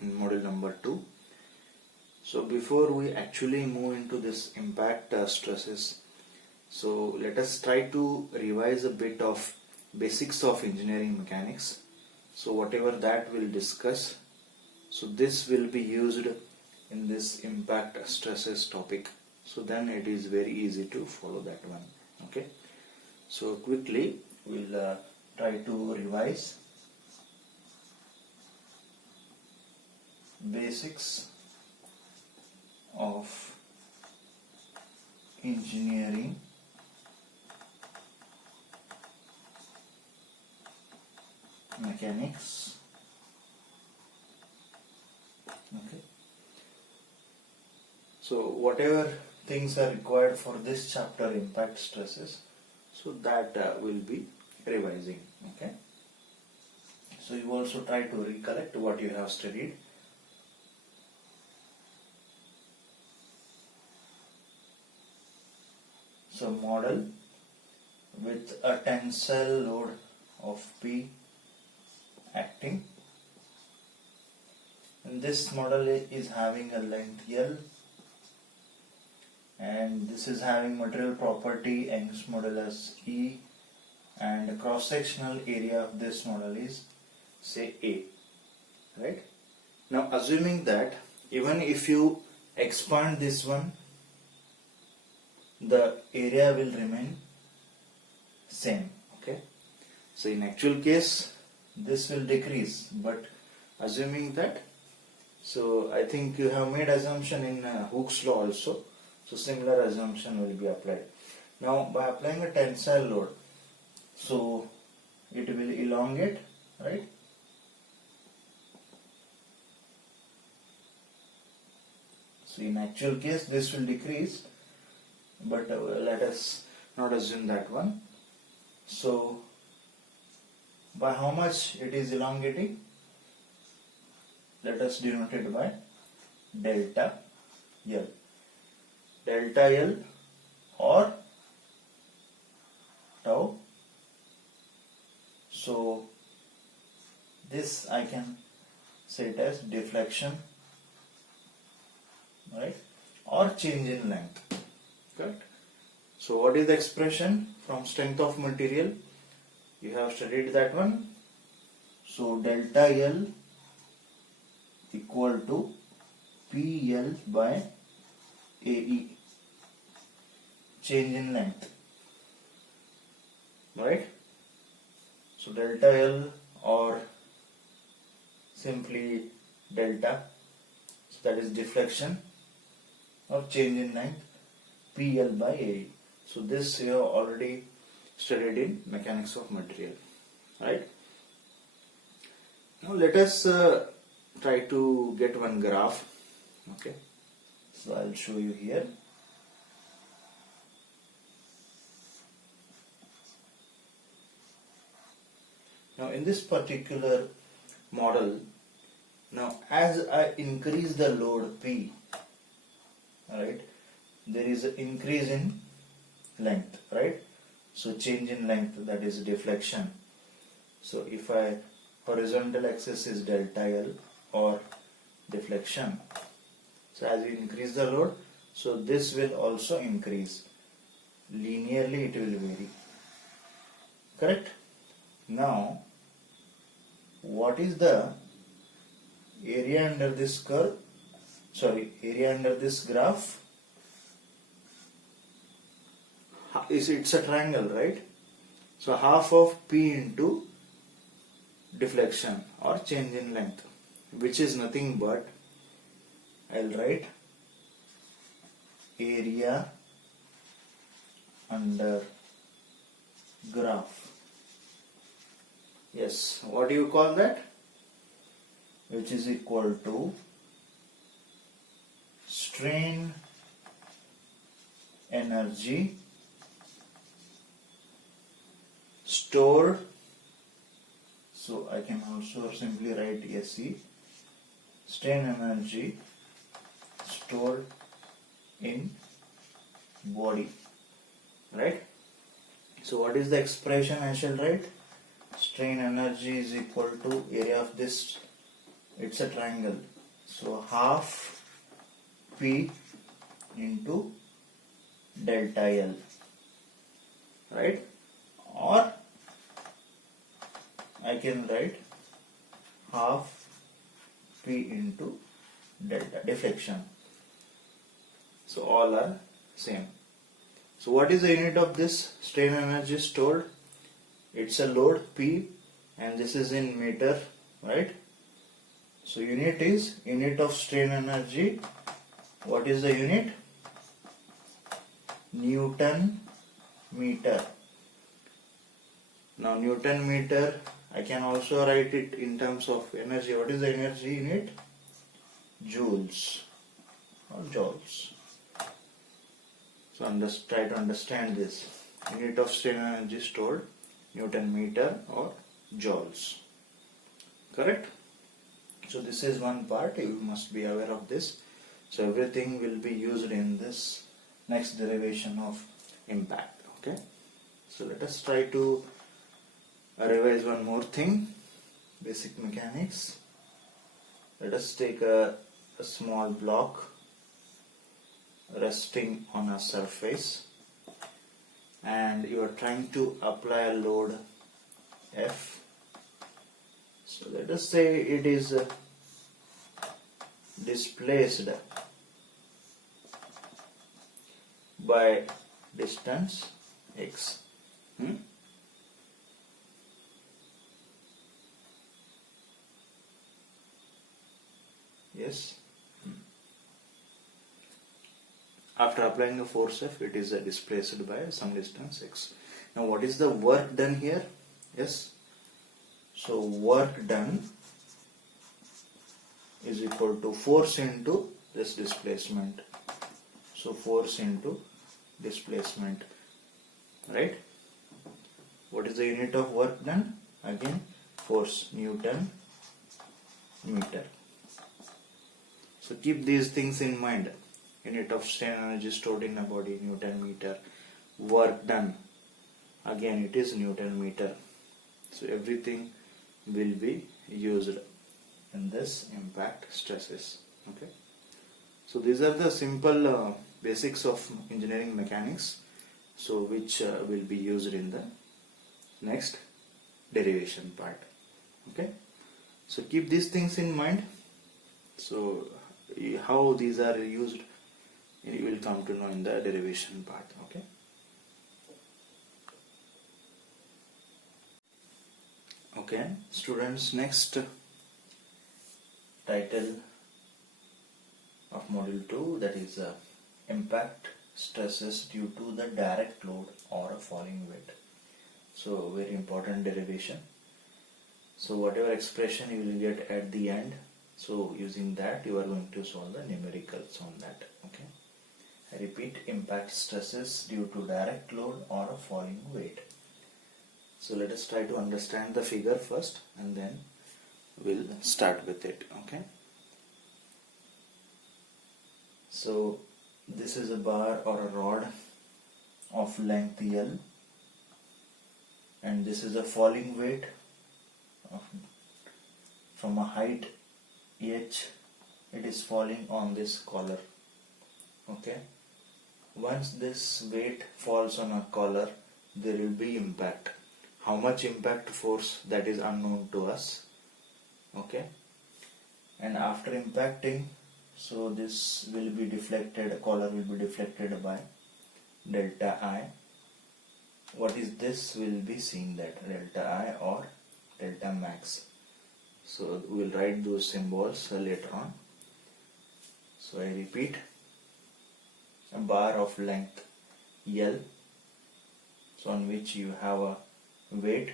in module number 2. So before we actually move into this impact stresses, so let us try to revise a bit of basics of engineering mechanics. So whatever that we'll discuss, so this will be used in this impact stresses topic. So then it is very easy to follow that one. Okay. So quickly we'll try to revise basics of engineering mechanics. Okay. So whatever things are required for this chapter, impact stresses, so that will be revising. Okay. So you also try to recollect what you have studied. So model with a tensile load of P acting, and this model is having a length L, and this is having material property Young's modulus E, and the cross-sectional area of this model is say A, right? Now assuming that even if you expand this one, the area will remain same. Okay, so in actual case this will decrease, but assuming that, so I think you have made assumption in Hooke's law also, so similar assumption will be applied. Now by applying a tensile load, so it will elongate, right? So in actual case this will decrease, but let us not assume that one. So by how much it is elongating? Let us denote it by delta L. Delta L or tau. So this I can say it as deflection, right, or change in length. Correct. So what is the expression from strength of material? You have studied that one. So delta L equal to PL by AE, change in length, right? So delta L or simply delta, so that is deflection or change in length, PL by AE. So this you have already studied in mechanics of material, right? Now let us try to get one graph. Okay, so I'll show you here. Now in this particular model, now as I increase the load P, right, there is an increase in length, right? So change in length, that is deflection. So if I horizontal axis is delta L or deflection, so as you increase the load, so this will also increase. Linearly it will vary. Correct? Now what is the area under this curve? Sorry, area under this graph? It's a triangle, right? So half of P into deflection or change in length, which is nothing but, I'll write area under graph. Yes, what do you call that? Which is equal to strain energy stored, so I can also simply write SE, strain energy stored in body, right? So what is the expression I shall write? Strain energy is equal to area of this it's a triangle, so half P into delta L, right? Or I can write half P into delta deflection. So all are same. So what is the unit of this strain energy stored? It's a load P, and this is in meter, right? So unit is unit of strain energy. What is the unit? Newton meter. Now Newton meter, I can also write it in terms of energy. What is the energy unit? Joules or joules. So try to understand this. Unit of strain energy stored, Newton meter or joules. Correct? So this is one part, you must be aware of this. So everything will be used in this next derivation of impact. Okay. So let us try to revise one more thing. Basic mechanics. Let us take a small block resting on a surface, and you are trying to apply a load F. So let us say it is displaced by distance x. Yes. After applying the force F, it is displaced by some distance x. Now what is the work done here? Yes. So work done is equal to force into this displacement. So force into displacement, right? What is the unit of work done? Again, force, Newton meter. So keep these things in mind. Unit of strain energy stored in a body, Newton meter. Work done, again it is Newton meter. So everything will be used in this impact stresses. Okay. So these are the simple basics of engineering mechanics, so which will be used in the next derivation part. Okay. So keep these things in mind. So how these are used, you will come to know in the derivation part. Okay. Okay, students, next title of module 2, that is impact stresses due to the direct load or a falling weight. So very important derivation. So whatever expression you will get at the end, so using that you are going to solve the numericals on that. Okay. I repeat, impact stresses due to direct load or a falling weight. So let us try to understand the figure first, and then we'll start with it. Okay. So this is a bar or a rod of length L, and this is a falling weight from a height h. It is falling on this collar. Okay. Once this weight falls on a collar, there will be impact. How much impact force, that is unknown to us. Okay. And after impacting, so this will be deflected, collar will be deflected by delta I. What is this? Will be seen that delta I or delta max. So we will write those symbols later on. So I repeat, a bar of length L, so on which you have a weight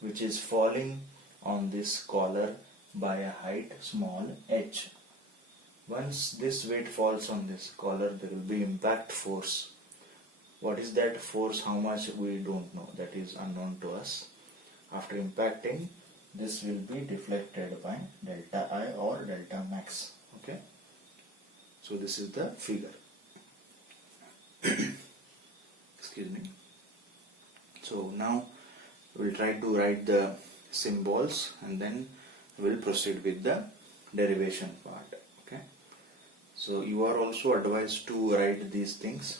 which is falling on this collar by a height small h. Once this weight falls on this collar, there will be impact force. What is that force? How much? We don't know. That is unknown to us. After impacting, this will be deflected by delta I or delta max. Okay. So this is the figure. Excuse me. So now we'll try to write the symbols, and then we'll proceed with the derivation part. Okay, so you are also advised to write these things,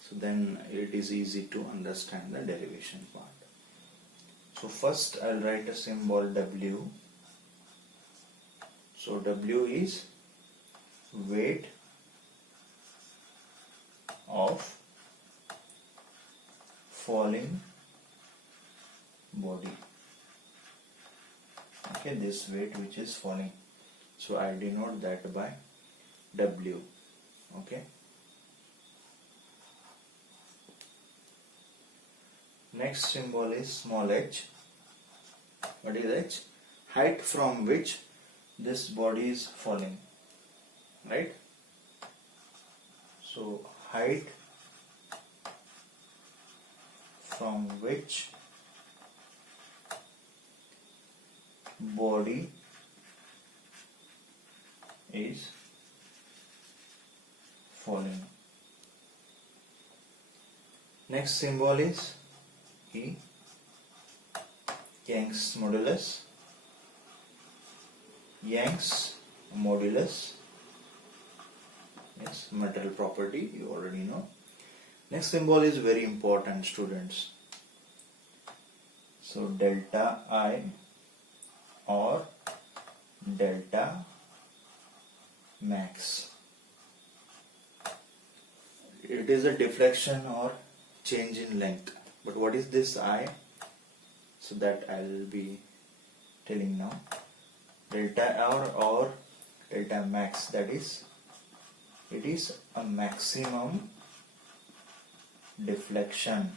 so then it is easy to understand the derivation part. So first I'll write a symbol W. So W is weight of falling body. Okay, this weight which is falling, so I denote that by W. Okay, next symbol is small h. What is h? Height from which this body is falling, right? So height from which body is falling. Next symbol is E. Young's modulus. Young's modulus. Yes, metal property, you already know. Next symbol is very important, students. So delta I or delta max. It is a deflection or change in length. But what is this I? So that I will be telling now. Delta R or delta max, that is, it is a maximum deflection.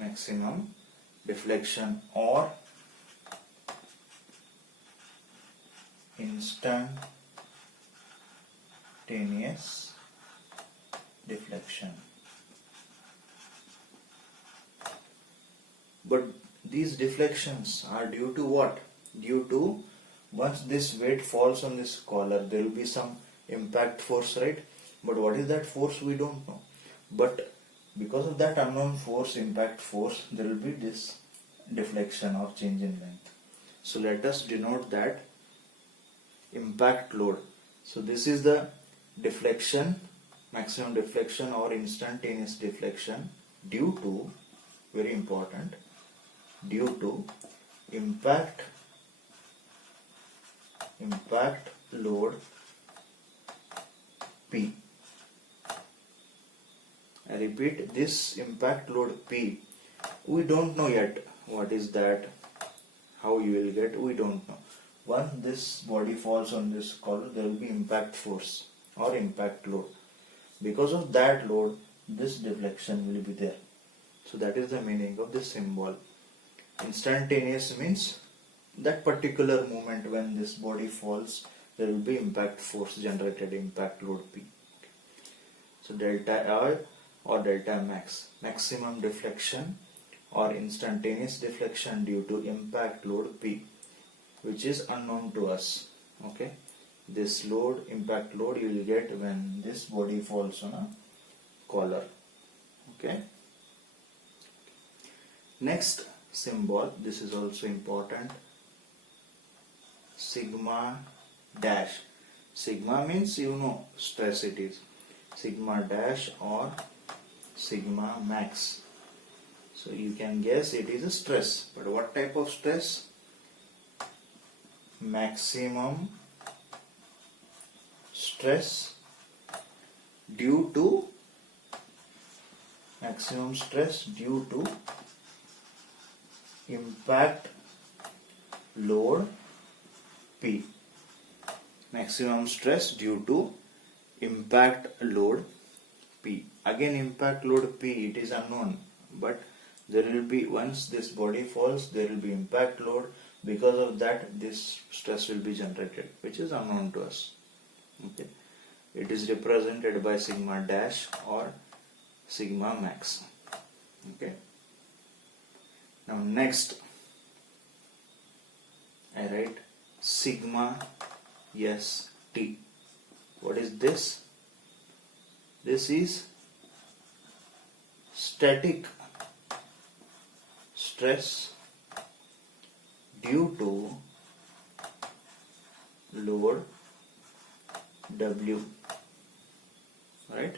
Maximum deflection or instantaneous deflection. But these deflections are due to what? Due to once this weight falls on this collar, there will be some impact force, right? But what is that force? We don't know. But because of that unknown force, impact force, there will be this deflection or change in length. So let us denote that impact load. So this is the deflection, maximum deflection or instantaneous deflection due to, very important, due to impact load P. I repeat, this impact load P, we don't know yet what is that, how you will get, we don't know. Once this body falls on this collar, there will be impact force or impact load. Because of that load, this deflection will be there. So that is the meaning of this symbol. Instantaneous means that particular moment when this body falls, there will be impact force generated, impact load P. So delta R or delta max, maximum deflection or instantaneous deflection due to impact load P, which is unknown to us. Okay, this load, impact load, you will get when this body falls on a collar. Okay, next symbol, this is also important, sigma dash. Sigma means, you know, stress it is. Sigma dash or sigma max. So you can guess it is a stress. But what type of stress? Maximum stress due to impact load P. Maximum stress due to impact load P. Again, impact load P, it is unknown, but there will be, once this body falls, there will be impact load. Because of that, this stress will be generated, which is unknown to us. Okay, it is represented by sigma dash or sigma max. Okay, now next I write sigma ST. What is this? This is static stress due to load W, right?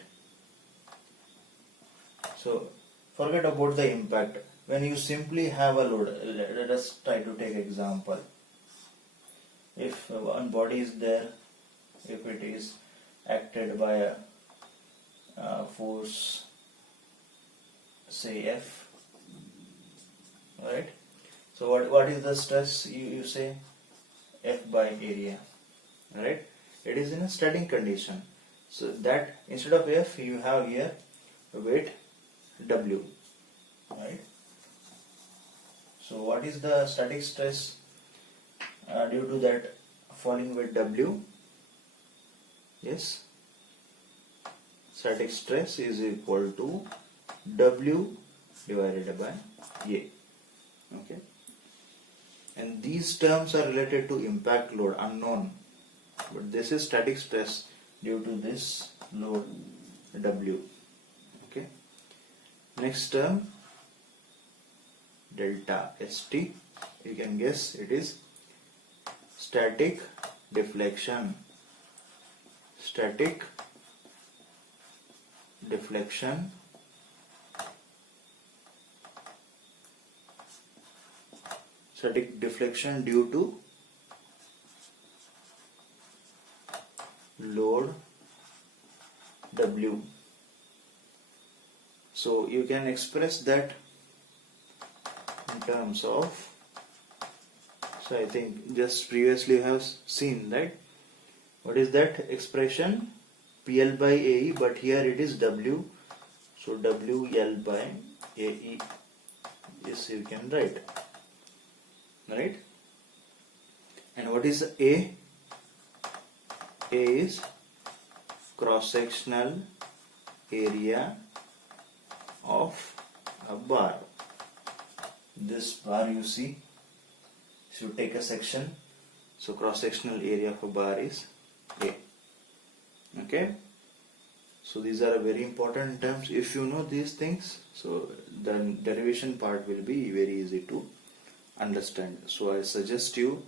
So forget about the impact. When you simply have a load, let us try to take example. If one body is there, if it is acted by a force, say F, right? So what is the stress? You say F by area, right? It is in a static condition. So that instead of F you have here weight W, right? So what is the static stress due to that falling weight W? Yes, static stress is equal to W divided by A. Okay, and these terms are related to impact load, unknown, but this is static stress due to this load W. Okay, next term delta ST, you can guess it is static deflection. Static deflection due to load W. So you can express that in terms of, so I think just previously you have seen, right? What is that expression? PL by AE, but here it is W, so WL by AE. Yes, you can write, right? And what is A? A is cross-sectional area of a bar. This bar you see, if you take a section, so cross-sectional area of a bar is A. Okay, so these are very important terms. If you know these things, so the derivation part will be very easy to understand. So I suggest you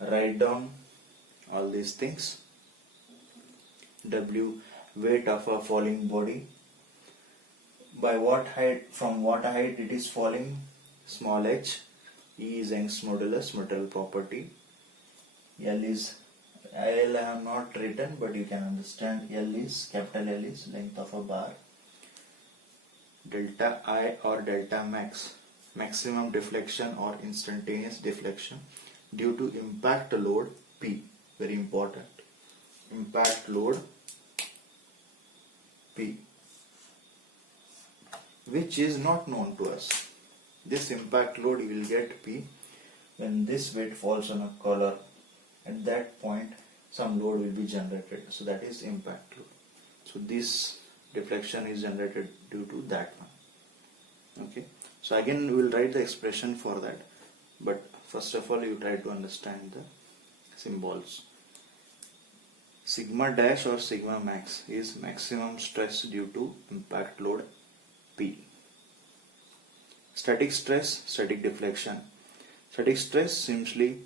write down all these things. W, weight of a falling body. By what height, from what height it is falling, small h. E is Young's modulus, material property. L is, L I have not written, but you can understand. L is, capital L is length of a bar. Delta I or delta max, maximum deflection or instantaneous deflection due to impact load P. Very important. Impact load P, which is not known to us. This impact load you will get P when this weight falls on a collar. At that point some load will be generated, so that is impact load. So this deflection is generated due to that one. Okay, so again we will write the expression for that, but first of all you try to understand the symbols. Sigma dash or sigma max is maximum stress due to impact load P. Static stress, static deflection. Static stress, simply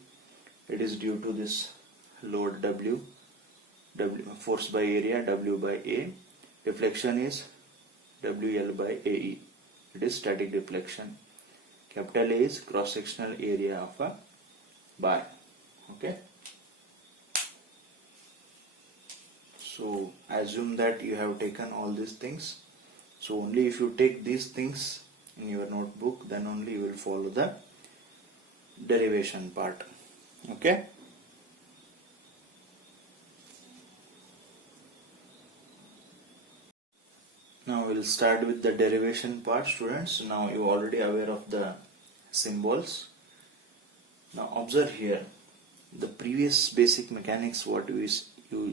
it is due to this load W, force by area, W by A. Deflection is WL by AE. It is static deflection. Capital A is cross-sectional area of a bar. Okay. So assume that you have taken all these things. So only if you take these things in your notebook, then only you will follow the derivation part. Okay. Now we'll start with the derivation part, students. Now you are already aware of the symbols. Now observe here the previous basic mechanics what you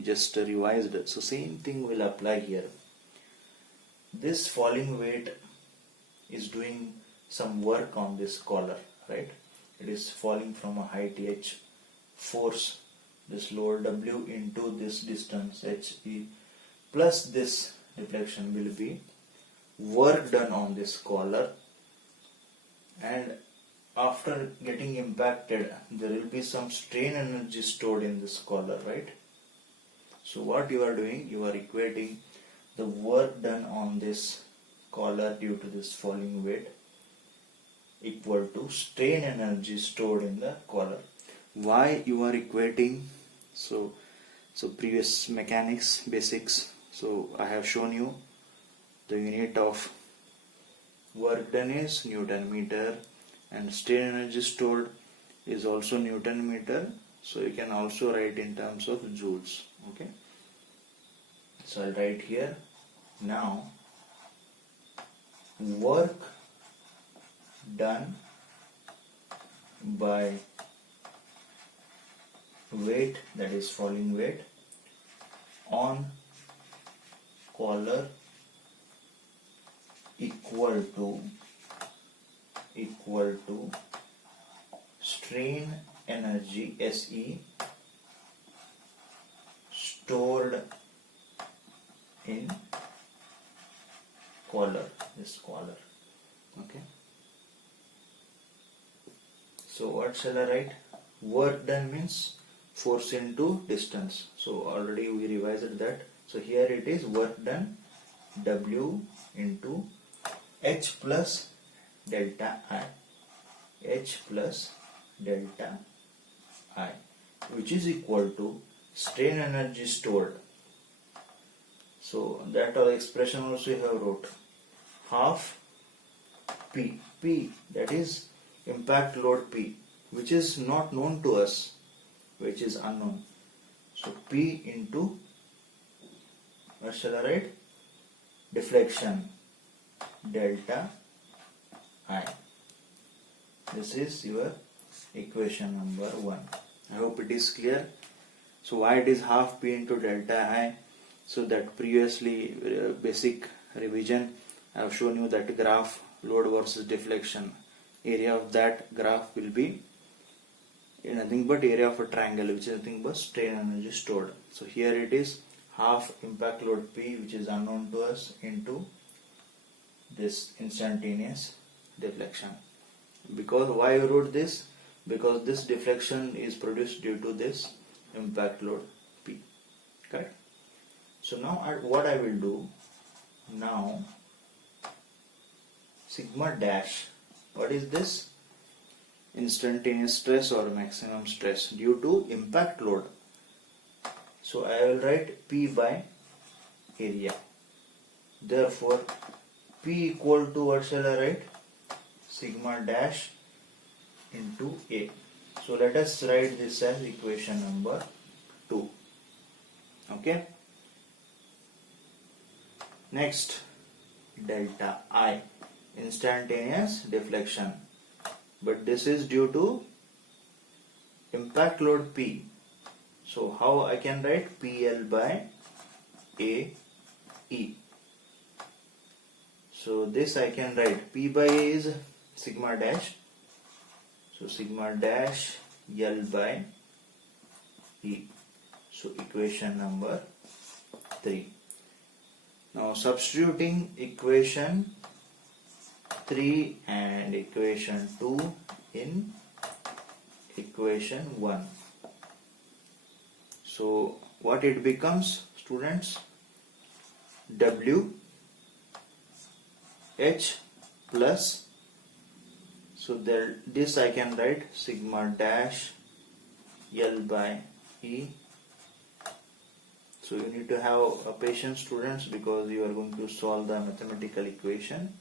just revised. So same thing will apply here. This falling weight is doing some work on this collar, right? It is falling from a height h, force this load W into this distance HE plus this deflection will be work done on this collar, and after getting impacted, there will be some strain energy stored in this collar, right? So what you are doing, you are equating the work done on this collar due to this falling weight equal to strain energy stored in the collar. Why you are equating? So previous mechanics basics. So I have shown you the unit of work done is Newton meter, and strain energy stored is also Newton meter. So you can also write in terms of joules. Okay. So I'll write here now work done by weight, that is falling weight, on collar equal to strain energy SE stored in collar, this collar. Okay. So what shall I write? Work done means force into distance. So already we revised that. So here it is work done W into H plus delta I. H plus delta I, which is equal to strain energy stored. So that expression also you have wrote half P. P, that is impact load P, which is not known to us, which is unknown. So P into, what shall I write? Deflection delta I. This is your equation number 1. I hope it is clear. So why it is half P into delta I? So that previously basic revision I have shown you that graph load versus deflection. Area of that graph will be nothing but area of a triangle, which is nothing but strain energy stored. So here it is half impact load P, which is unknown to us, into this instantaneous deflection. Because why I wrote this? Because this deflection is produced due to this impact load P. Correct? So now what I will do, now sigma dash, what is this? Instantaneous stress or maximum stress due to impact load. So I will write P by area. Therefore P equal to, what shall I write? Sigma dash into A. So let us write this as equation number 2. Okay. Next, delta I, instantaneous deflection, but this is due to impact load P. So how I can write? PL by A E. So this I can write P by A is sigma dash. So sigma dash L by E. So equation number 3. Now substituting equation 3 and equation 2 in equation 1. So what it becomes, students? W H plus, so there this I can write sigma dash L by E. So you need to have a patience, students, because you are going to solve the mathematical equation.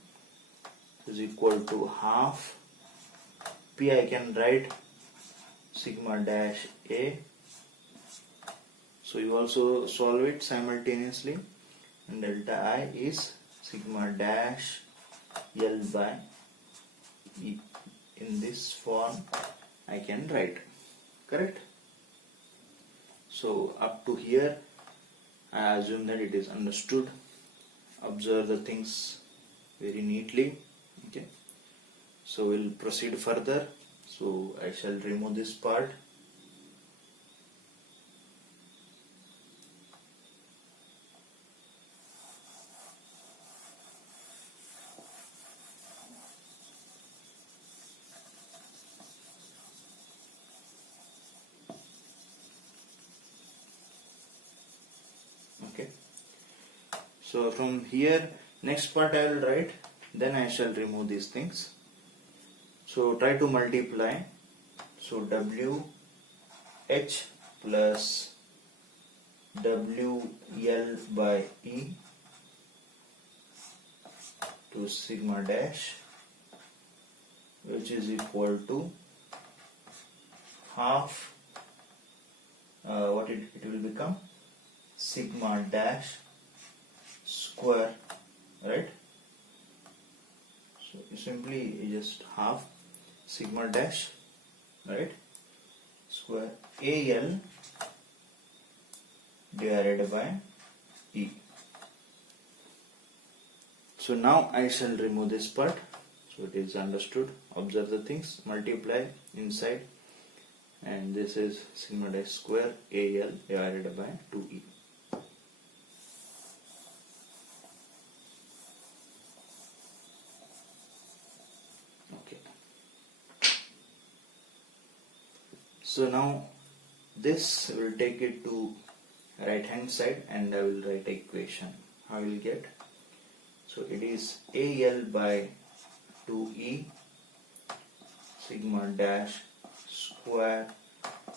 Is equal to half P, I can write sigma dash A. So you also solve it simultaneously, and delta I is sigma dash L by E. In this form I can write. Correct? So up to here I assume that it is understood. Observe the things very neatly. Okay. So we'll proceed further. So I shall remove this part. So from here, next part I will write, then I shall remove these things. So try to multiply. So WH plus WL by E to sigma dash, which is equal to half, what it will become, sigma dash square, right? So you simply just half sigma dash, right, square AL divided by E. So now I shall remove this part, so it is understood. Observe the things, multiply inside, and this is sigma dash square AL divided by 2E. Okay. So now this will take it to right hand side and I will write equation. How will get? So it is AL by 2E sigma dash square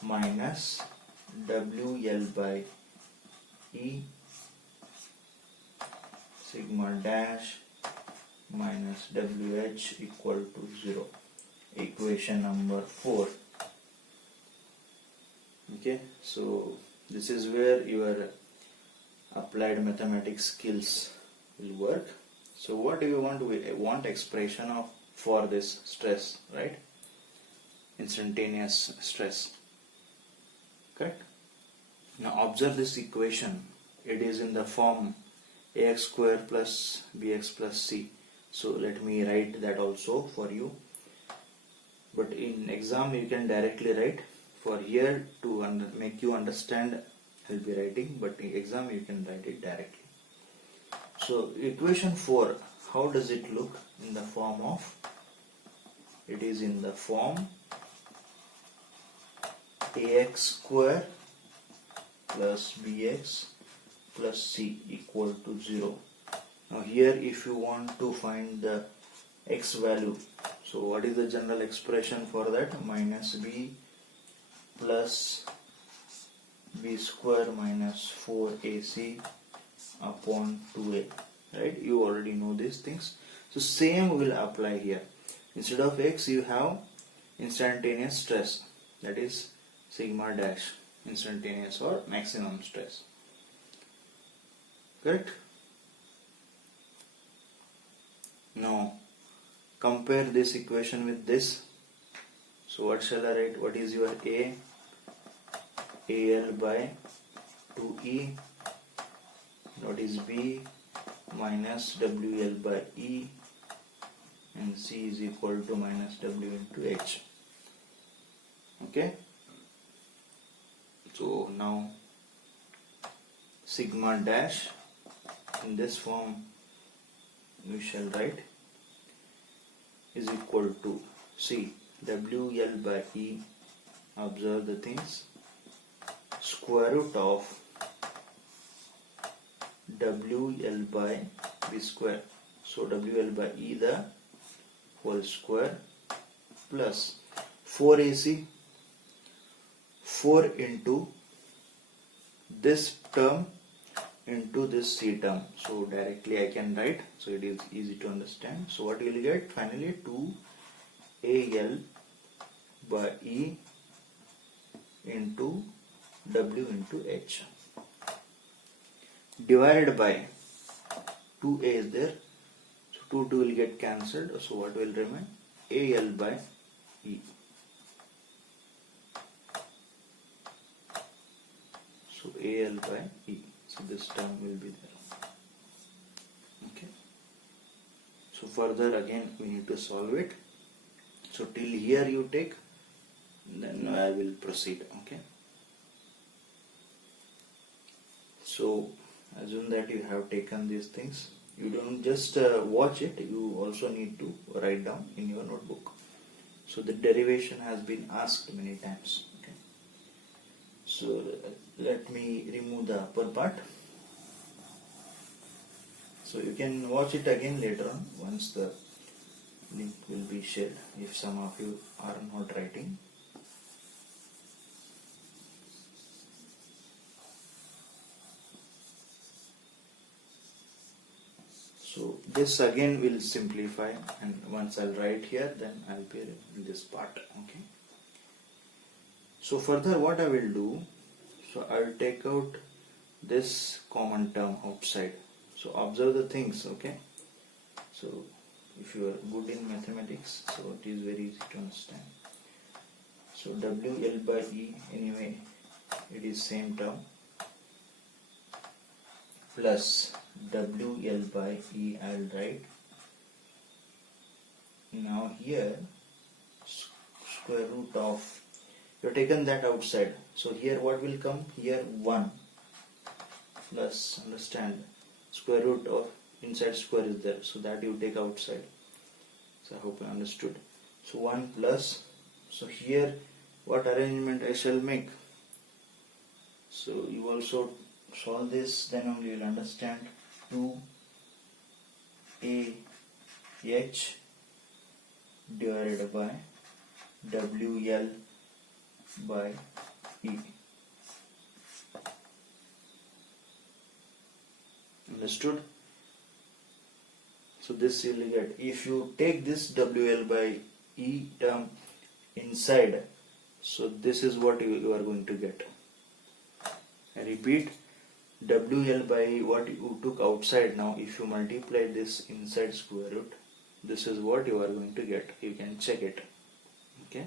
minus WL by E sigma dash minus WH equal to 0. Equation number 4. Okay, so this is where your applied mathematics skills will work. So what do you want? We want expression of for this stress, right? Instantaneous stress. Correct? Now observe this equation. It is in the form ax square plus bx plus c. So let me write that also for you. But in exam you can directly write. For here to make you understand, I'll be writing. But in exam you can write it directly. So equation 4, how does it look in the form of? It is in the form ax square plus bx plus c equal to 0. Now here if you want to find the x value, so what is the general expression for that? Minus b plus b square minus 4ac upon 2a, right? You already know these things. So same will apply here. Instead of x you have instantaneous stress, that is sigma dash, instantaneous or maximum stress. Correct? Now compare this equation with this. So what shall I write? What is your A? AL by 2E. What is B? Minus WL by E, and C is equal to minus W into H. Okay. So now sigma dash in this form we shall write is equal to C WL by E. Observe the things. Square root of WL by B square. So WL by E the whole square plus 4AC, 4 into this term into this C term. So directly I can write, so it is easy to understand. So what you will get finally? 2AL by E into W into H divided by 2A is there, so 2 will get cancelled. So what will remain? AL by E. So AL by E. So this term will be there. Okay. So further again we need to solve it. So till here you take, then I will proceed. Okay. So assume that you have taken these things. You don't just watch it, you also need to write down in your notebook. So the derivation has been asked many times. Okay. So let me remove the upper part. So you can watch it again later on once the link will be shared if some of you are not writing. So this again will simplify, and once I'll write here, then I'll be in this part. Okay. So further what I will do, so I'll take out this common term outside. So observe the things, okay. So if you are good in mathematics, so it is very easy to understand. So WL by E, anyway it is same term, plus WL by E I'll write. Now here square root of, you have taken that outside, so here what will come? Here 1 plus, understand, square root of inside square is there, so that you take outside. So I hope you understood. So 1 plus, so here what arrangement I shall make? So you also solve this, then only you will understand. 2AH divided by WL by E. Understood? So this you will get. If you take this WL by E term inside, so this is what you are going to get. I repeat, WL by what you took outside, now if you multiply this inside square root, this is what you are going to get. You can check it. Okay.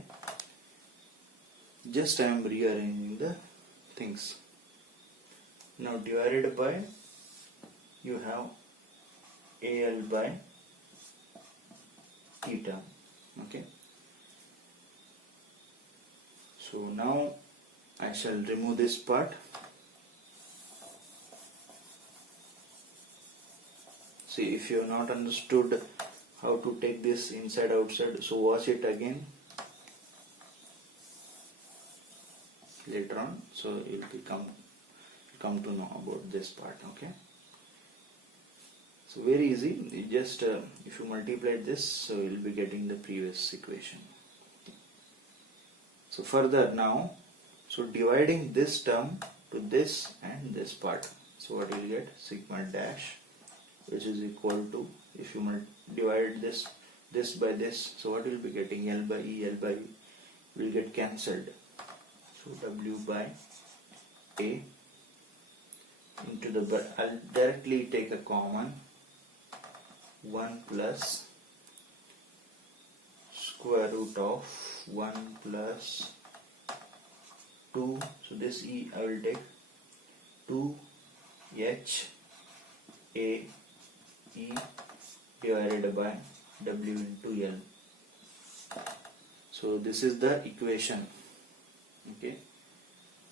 Just I am rearranging the things. Now divided by, you have AL by E term. Okay. So now I shall remove this part. See, if you have not understood how to take this inside outside, so watch it again later on, so you will come to know about this part. Okay. So very easy, you just if you multiply this, so you will be getting the previous equation. So further now, so dividing this term to this and this part, so what you will get? Sigma dash, which is equal to, if you divide this by this, so what you will be getting? L by E will get cancelled. So W by A into the, I'll directly take a common, 1 plus square root of 1 plus 2, so this E I will take 2H A E divided by W into L. So this is the equation. Okay.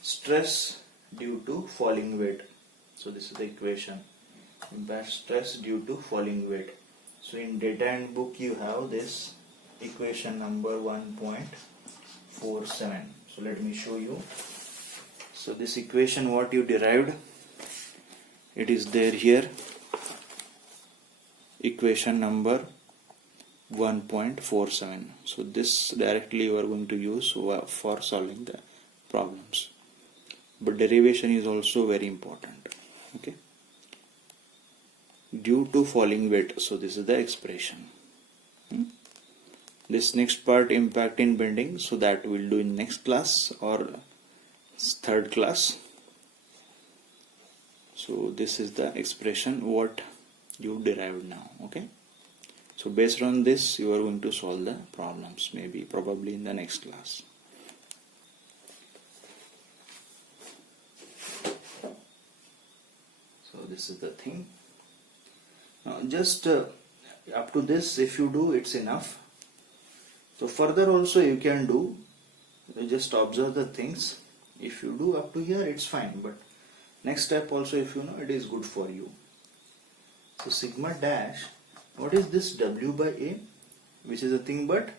Stress due to falling weight. So this is the equation. Impact stress due to falling weight. So in data and book you have this equation number 1.47. So let me show you. So this equation what you derived, it is there here. Equation number 1.47. So this directly you are going to use for solving the problems. But derivation is also very important. Okay. Due to falling weight. So this is the expression. This next part, impact in bending, so that we'll do in next class or third class. So this is the expression what you derived now. Okay. So based on this you are going to solve the problems, probably in the next class. So this is the thing. Now just up to this, if you do, it's enough. So further also you can do, you just observe the things. If you do up to here, it's fine, but next step also, if you know, it is good for you. So sigma dash, what is this W by A, which is a thing but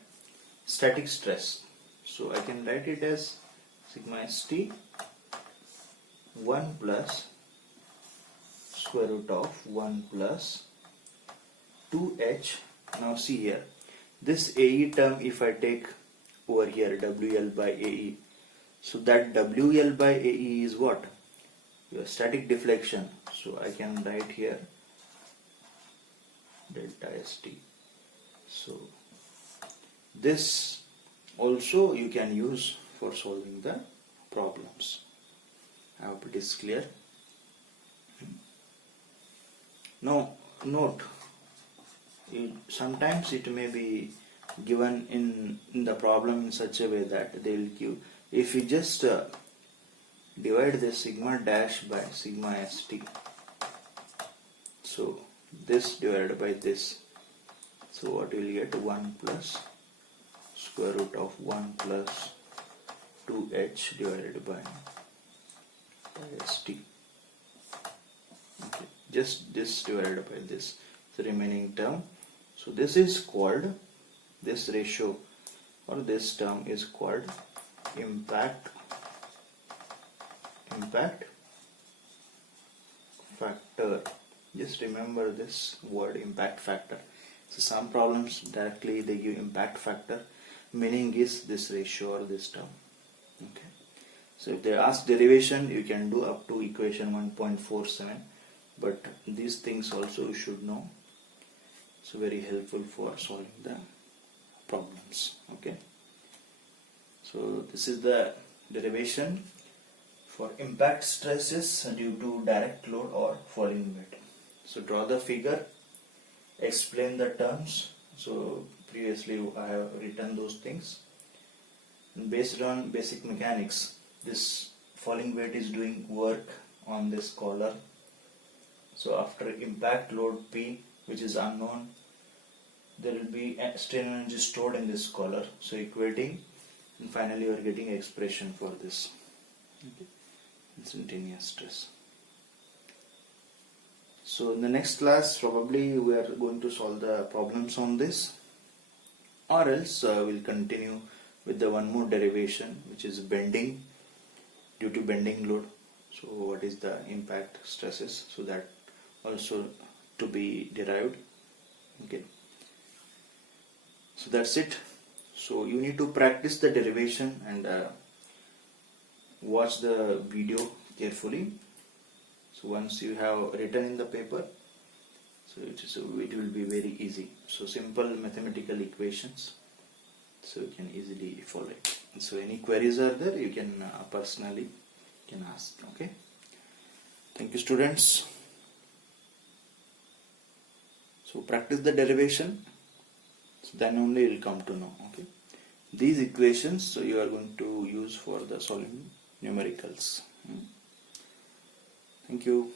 static stress. So I can write it as sigma st 1 plus square root of 1 plus 2h. Now see here, this AE term if I take over here, WL by AE, so that WL by AE is what? Your static deflection. So I can write here delta ST. So this also you can use for solving the problems. I hope it is clear. Now note, sometimes it may be given in the problem in such a way that they will give, if you just divide the sigma dash by sigma ST, so this divided by this, so what will you get? 1 plus square root of 1 plus 2h divided by ST. Okay. Just this divided by this, the remaining term. So this is called, this ratio or this term is called impact factor. Just remember this word, impact factor. So some problems directly they give impact factor, meaning is this ratio or this term. Okay. So if they ask derivation, you can do up to equation 1.47, but these things also you should know. So very helpful for solving the problems. Okay. So this is the derivation for impact stresses due to direct load or falling weight. So draw the figure, explain the terms. So previously I have written those things. And based on basic mechanics, this falling weight is doing work on this collar. So after impact load P, which is unknown, there will be strain energy stored in this collar, so equating, and finally you are getting expression for this. Okay. Instantaneous stress. So in the next class probably we are going to solve the problems on this, or else we'll continue with the one more derivation, which is bending due to bending load. So what is the impact stresses, so that also to be derived. Okay. So that's it. So you need to practice the derivation and watch the video carefully. So once you have written in the paper, so it will be very easy. So simple mathematical equations, so you can easily follow it. So any queries are there, you can personally can ask. Okay. Thank you, students. So practice the derivation, so then only you will come to know. Okay. These equations, so you are going to use for the solving numericals. Thank you.